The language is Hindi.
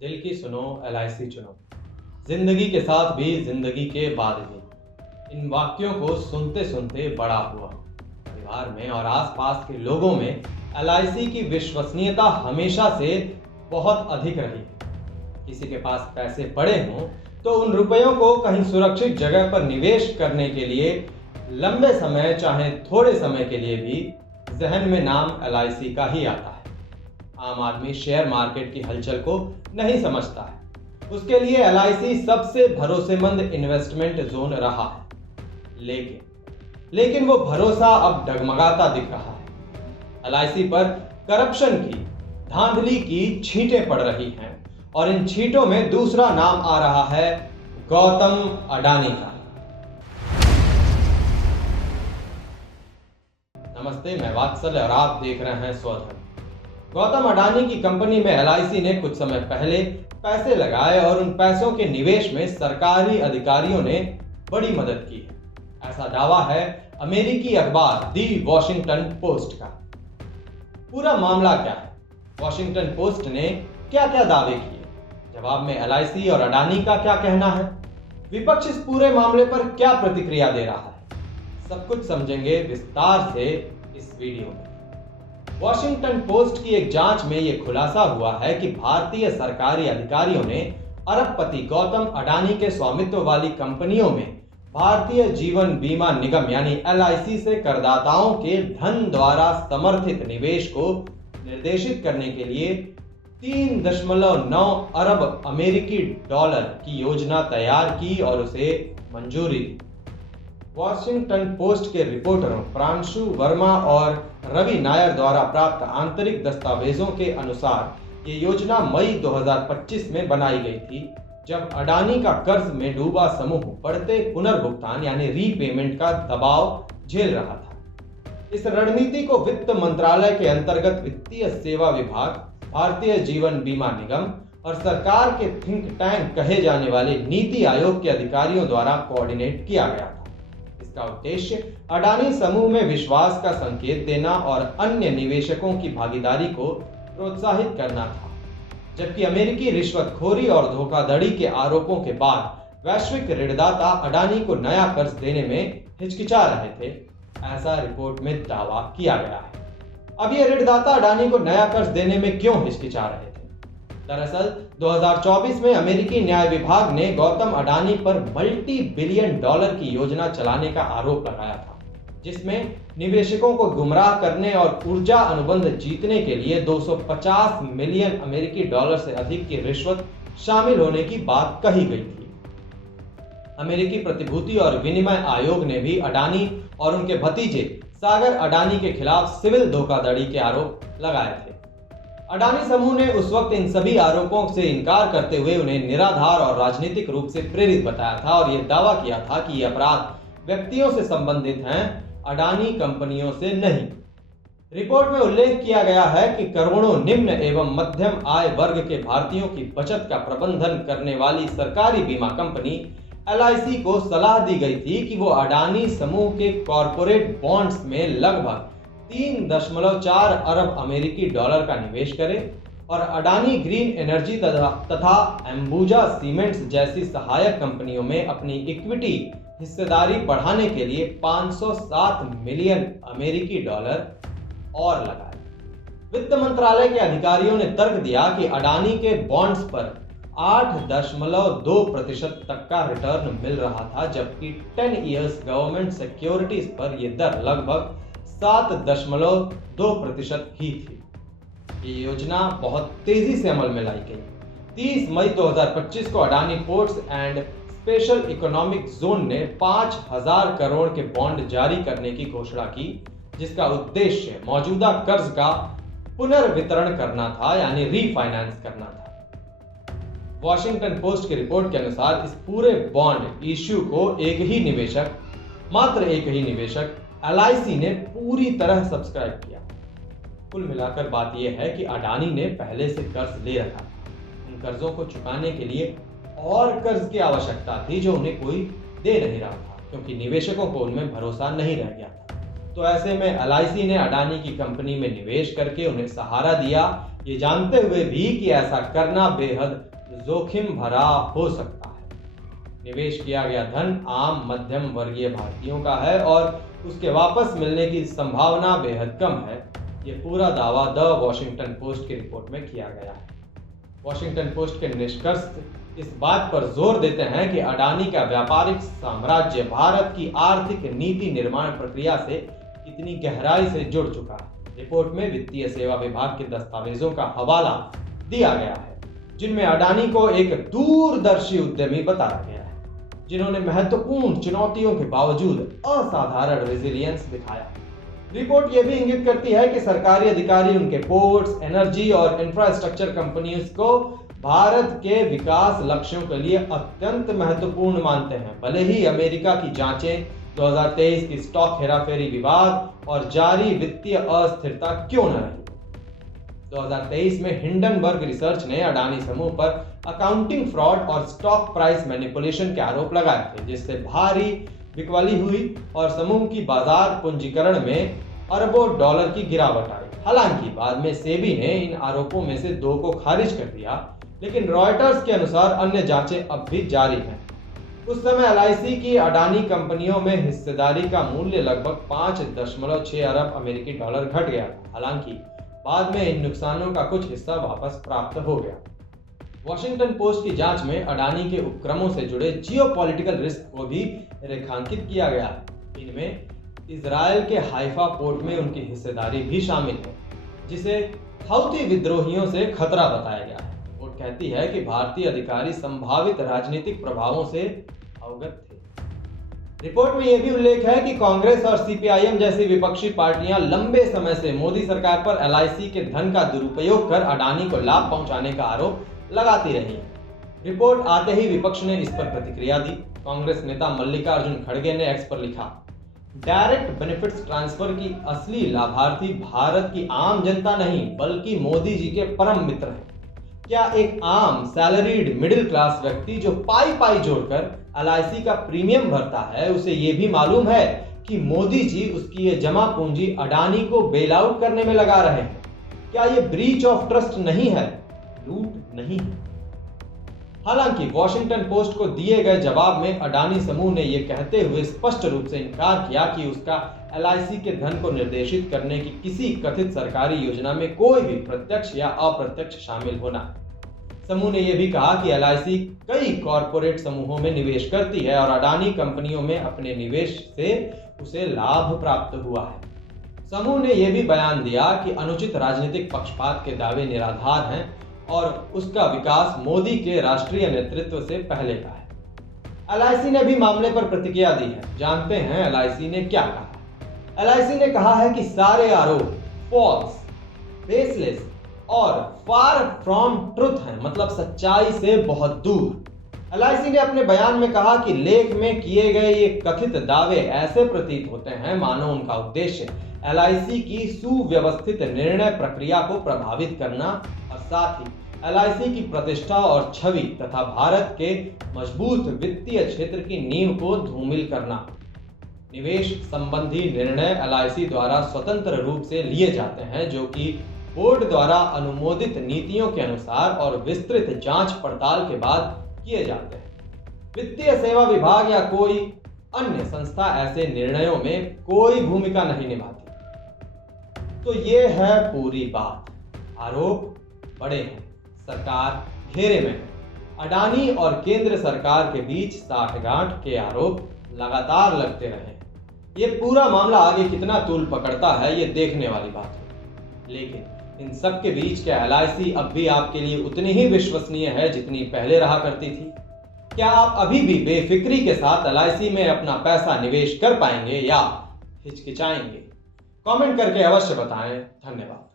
दिल की सुनो LIC चुनो, जिंदगी के साथ भी जिंदगी के बाद भी। इन वाक्यों को सुनते सुनते बड़ा हुआ। परिवार में और आसपास के लोगों में LIC की विश्वसनीयता हमेशा से बहुत अधिक रही। किसी के पास पैसे पड़े हों तो उन रुपयों को कहीं सुरक्षित जगह पर निवेश करने के लिए लंबे समय चाहे थोड़े समय के लिए भी जहन में नाम LIC का ही आता है। आम आदमी शेयर मार्केट की हलचल को नहीं समझता है, उसके लिए LIC सबसे भरोसेमंद इन्वेस्टमेंट जोन रहा है। लेकिन वो भरोसा अब डगमगाता दिख रहा है। LIC पर करप्शन की, धांधली की छींटें पड़ रही हैं और इन छींटों में दूसरा नाम आ रहा है गौतम अडानी का। नमस्ते, मैं वात्सल्य और आप देख रहे हैं स्वधर्म। गौतम अडानी की कंपनी में LIC ने कुछ समय पहले पैसे लगाए और उन पैसों के निवेश में सरकारी अधिकारियों ने बड़ी मदद की है। ऐसा दावा है अमेरिकी अखबार दी वॉशिंगटन पोस्ट का। पूरा मामला क्या है? वॉशिंगटन पोस्ट ने क्या क्या दावे किए? जवाब में LIC और अडानी का क्या कहना है? विपक्ष इस पूरे मामले पर क्या प्रतिक्रिया दे रहा है? सब कुछ समझेंगे विस्तार से इस वीडियो में। वॉशिंगटन पोस्ट की एक जांच में यह खुलासा हुआ है कि भारतीय सरकारी अधिकारियों ने अरबपति गौतम अडानी के स्वामित्व वाली कंपनियों में भारतीय जीवन बीमा निगम यानी LIC से करदाताओं के धन द्वारा समर्थित निवेश को निर्देशित करने के लिए 3.9 अरब अमेरिकी डॉलर की योजना तैयार की और उसे मंजूरी दी। वॉशिंगटन पोस्ट के रिपोर्टरों प्रांशु वर्मा और रवि नायर द्वारा प्राप्त आंतरिक दस्तावेजों के अनुसार ये योजना मई 2025 में बनाई गई थी, जब अडानी का कर्ज में डूबा समूह बढ़ते पुनर्भुगतान यानी रीपेमेंट का दबाव झेल रहा था। इस रणनीति को वित्त मंत्रालय के अंतर्गत वित्तीय सेवा विभाग, भारतीय जीवन बीमा निगम और सरकार के थिंक टैंक कहे जाने वाले नीति आयोग के अधिकारियों द्वारा कोऑर्डिनेट किया गया था। इसका उद्देश्य अडानी समूह में विश्वास का संकेत देना और अन्य निवेशकों की भागीदारी को प्रोत्साहित करना था। जबकि अमेरिकी रिश्वतखोरी और धोखाधड़ी के आरोपों के बाद वैश्विक ऋणदाता अडानी को नया कर्ज देने में हिचकिचा रहे थे, ऐसा रिपोर्ट में दावा किया गया है। अब ये ऋणदाता अडानी को नया कर्ज देने में क्यों हिचकिचा रहे थे? दरअसल 2024 में अमेरिकी न्याय विभाग ने गौतम अडानी पर मल्टी बिलियन डॉलर की योजना चलाने का आरोप लगाया था, जिसमें निवेशकों को गुमराह करने और ऊर्जा अनुबंध जीतने के लिए 250 मिलियन अमेरिकी डॉलर से अधिक की रिश्वत शामिल होने की बात कही गई थी। अमेरिकी प्रतिभूति और विनिमय आयोग ने भी अडानी और उनके भतीजे सागर अडानी के खिलाफ सिविल धोखाधड़ी के आरोप लगाए थे। अडानी समूह ने उस वक्त इन सभी आरोपों से इनकार करते हुए उन्हें निराधार और राजनीतिक रूप से प्रेरित बताया था और यह दावा किया था कि ये अपराध व्यक्तियों से संबंधित हैं, अडानी कंपनियों से नहीं। रिपोर्ट में उल्लेख किया गया है कि करोड़ों निम्न एवं मध्यम आय वर्ग के भारतीयों की बचत का प्रबंधन करने वाली सरकारी बीमा कंपनी LIC को सलाह दी गई थी कि वो अडानी समूह के कॉरपोरेट बॉन्ड्स में लगभग 3.4 अरब अमेरिकी डॉलर का निवेश करे और अडानी ग्रीन एनर्जी तथा अंबुजा सीमेंट्स जैसी सहायक कंपनियों में अपनी इक्विटी हिस्सेदारी बढ़ाने के लिए 507 मिलियन अमेरिकी डॉलर और लगाए। वित्त मंत्रालय के अधिकारियों ने तर्क दिया कि अडानी के बॉन्ड्स पर 8.2% तक का रिटर्न मिल रहा था, जबकि 10 इयर्स गवर्नमेंट सिक्योरिटीज पर यह दर लगभग 7.2% ही थी। ये योजना बहुत तेजी से अमल में लाई गई। 30 मई 2025 को Adani ports and special economic zone ने 5,000 करोड़ के बॉन्ड जारी करने की घोषणा की, जिसका उद्देश्य मौजूदा कर्ज का पुनर्वितरण करना था, यानी रीफाइनेंस करना था। वॉशिंगटन पोस्ट की रिपोर्ट के अनुसार इस पूरे बॉन्ड इश्यू को मात्र एक ही निवेशक LIC ने पूरी तरह सब्सक्राइब किया। कुल मिलाकर बात यह है कि अडानी ने पहले से कर्ज ले रखा था। उन कर्जों को चुकाने के लिए और कर्ज की आवश्यकता थी जो उन्हें कोई दे नहीं रहा था, क्योंकि निवेशकों को उनमें भरोसा नहीं रह गया था। तो ऐसे में LIC ने अडानी की कंपनी में निवेश करके उन्हें सहारा दिया ये जानते हुए भी कि ऐसा करना बेहद जोखिम भरा हो सकता है। निवेश किया गया धन आम मध्यम वर्गीय भारतीयों का है और उसके वापस मिलने की संभावना बेहद कम है। ये पूरा दावा द वॉशिंगटन पोस्ट की रिपोर्ट में किया गया है। वॉशिंगटन पोस्ट के निष्कर्ष इस बात पर जोर देते हैं कि अडानी का व्यापारिक साम्राज्य भारत की आर्थिक नीति निर्माण प्रक्रिया से कितनी गहराई से जुड़ चुका है। रिपोर्ट में वित्तीय सेवा विभाग के दस्तावेजों का हवाला दिया गया है, जिनमें अडानी को एक दूरदर्शी उद्यमी बताया गया है, जिन्होंने महत्वपूर्ण चुनौतियों के बावजूद असाधारण रेजिलियंस दिखाया। रिपोर्ट यह भी इंगित करती है कि सरकारी अधिकारी उनके पोर्ट्स, एनर्जी और इंफ्रास्ट्रक्चर कंपनियों को भारत के विकास लक्ष्यों के लिए अत्यंत महत्वपूर्ण मानते हैं, भले ही अमेरिका की जांचें, 2023 की स्टॉक हेराफेरी विवाद और जारी वित्तीय अस्थिरता क्यों न रही। 2023 में हिंडनबर्ग रिसर्च ने अडानी समूह पर अकाउंटिंग फ्रॉड और स्टॉक प्राइस मैनिपुलेशन के आरोप लगाए थे, जिससे भारी बिकवाली हुई और समूह की बाजार पूंजीकरण में अरबों डॉलर की गिरावट आई। हालांकि बाद में सेबी ने इन आरोपों में से 2 को खारिज कर दिया, लेकिन रॉयटर्स के अनुसार अन्य जांचें अब भी जारी हैं। उस समय एलआईसी की अडानी कंपनियों में हिस्सेदारी का मूल्य लगभग 5.6 अरब अमेरिकी डॉलर घट गया था। हालांकि बाद में इन नुकसानों का कुछ हिस्सा वापस प्राप्त हो गया। वॉशिंगटन पोस्ट की जांच में अडानी के उपक्रमों से जुड़े जियोपॉलिटिकल रिस्क को भी रेखांकित किया गया है। इनमें इजराइल के हाइफा पोर्ट में उनकी हिस्सेदारी भी शामिल है, जिसे हौती विद्रोहियों से खतरा बताया गया है। रिपोर्ट कहती है कि भारतीय अधिकारी संभावित राजनीतिक प्रभावों से अवगत थे। रिपोर्ट में यह भी उल्लेख है कि कांग्रेस और सीपीआईएम जैसी विपक्षी पार्टियां लंबे समय से मोदी सरकार पर एलआईसी के धन का दुरुपयोग कर अडानी को लाभ पहुंचाने का आरोप लगाती रही है। रिपोर्ट आते ही विपक्ष ने इस पर प्रतिक्रिया दी। कांग्रेस नेता मल्लिकार्जुन खड़गे ने एक्स पर लिखा, डायरेक्ट बेनिफिट्स ट्रांसफर की असली लाभार्थी भारत की आम जनता नहीं बल्कि मोदी जी के परम मित्र हैं। क्या एक आम सैलरीड मिडिल क्लास व्यक्ति जो पाई पाई जोड़कर एलआईसी का प्रीमियम भरता है, उसे ये भी मालूम है कि मोदी जी उसकी ये जमा पूंजी अडानी को बेल आउट करने में लगा रहे हैं? क्या ये ब्रीच ऑफ ट्रस्ट नहीं है, लूट नहीं है? हालांकि वॉशिंगटन पोस्ट को दिए गए जवाब में अडानी समूह ने यह कहते हुए स्पष्ट रूप से इनकार किया कि उसका एलआईसी के धन को निर्देशित करने की किसी कथित सरकारी योजना में कोई भी प्रत्यक्ष या अप्रत्यक्ष शामिल होना है। समूह ने यह भी कहा कि एलआईसी कई कॉरपोरेट समूहों में निवेश करती है और अडानी कंपनियों में अपने निवेश से उसे लाभ प्राप्त हुआ है। समूह ने यह भी बयान दिया कि अनुचित राजनीतिक पक्षपात के दावे निराधार हैं और उसका विकास मोदी के राष्ट्रीय नेतृत्व से पहले का है। एलआईसी ने भी मामले पर प्रतिक्रिया दी है। जानते हैं एलआईसी ने क्या कहा। एलआईसी ने कहा है कि सारे आरोप फॉल्स, बेसलेस और फार फ्रॉम ट्रुथ हैं, मतलब सच्चाई से बहुत दूर। एलआईसी ने अपने बयान में कहा कि लेख में किए गए ये कथित दावे ऐसे प्रतीत होते हैं मानो उनका उद्देश्य एलआईसी की सुव्यवस्थित निर्णय प्रक्रिया को प्रभावित करना और साथ ही एलआईसी की प्रतिष्ठा और छवि तथा भारत के मजबूत वित्तीय क्षेत्र की नींव को धूमिल करना। निवेश संबंधी निर्णय एलआईसी द्वारा स्वतंत्र रूप से लिए जाते हैं, जो कि बोर्ड द्वारा अनुमोदित नीतियों के अनुसार और विस्तृत जांच पड़ताल के बाद किए जाते हैं। वित्तीय सेवा विभाग या कोई अन्य संस्था ऐसे निर्णयों में कोई भूमिका नहीं निभाती। तो ये है पूरी बात। आरोप बड़े हैं, सरकार घेरे में है। अडानी और केंद्र सरकार के बीच साठगांठ के आरोप लगातार लगते रहे। ये पूरा मामला आगे कितना तूल पकड़ता है, ये देखने वाली बात है। लेकिन इन सब के बीच क्या एलआईसी अब भी आपके लिए उतनी ही विश्वसनीय है जितनी पहले रहा करती थी? क्या आप अभी भी बेफिक्री के साथ एलआईसी में अपना पैसा निवेश कर पाएंगे या हिचकिचाएंगे? कमेंट करके अवश्य बताएं। धन्यवाद।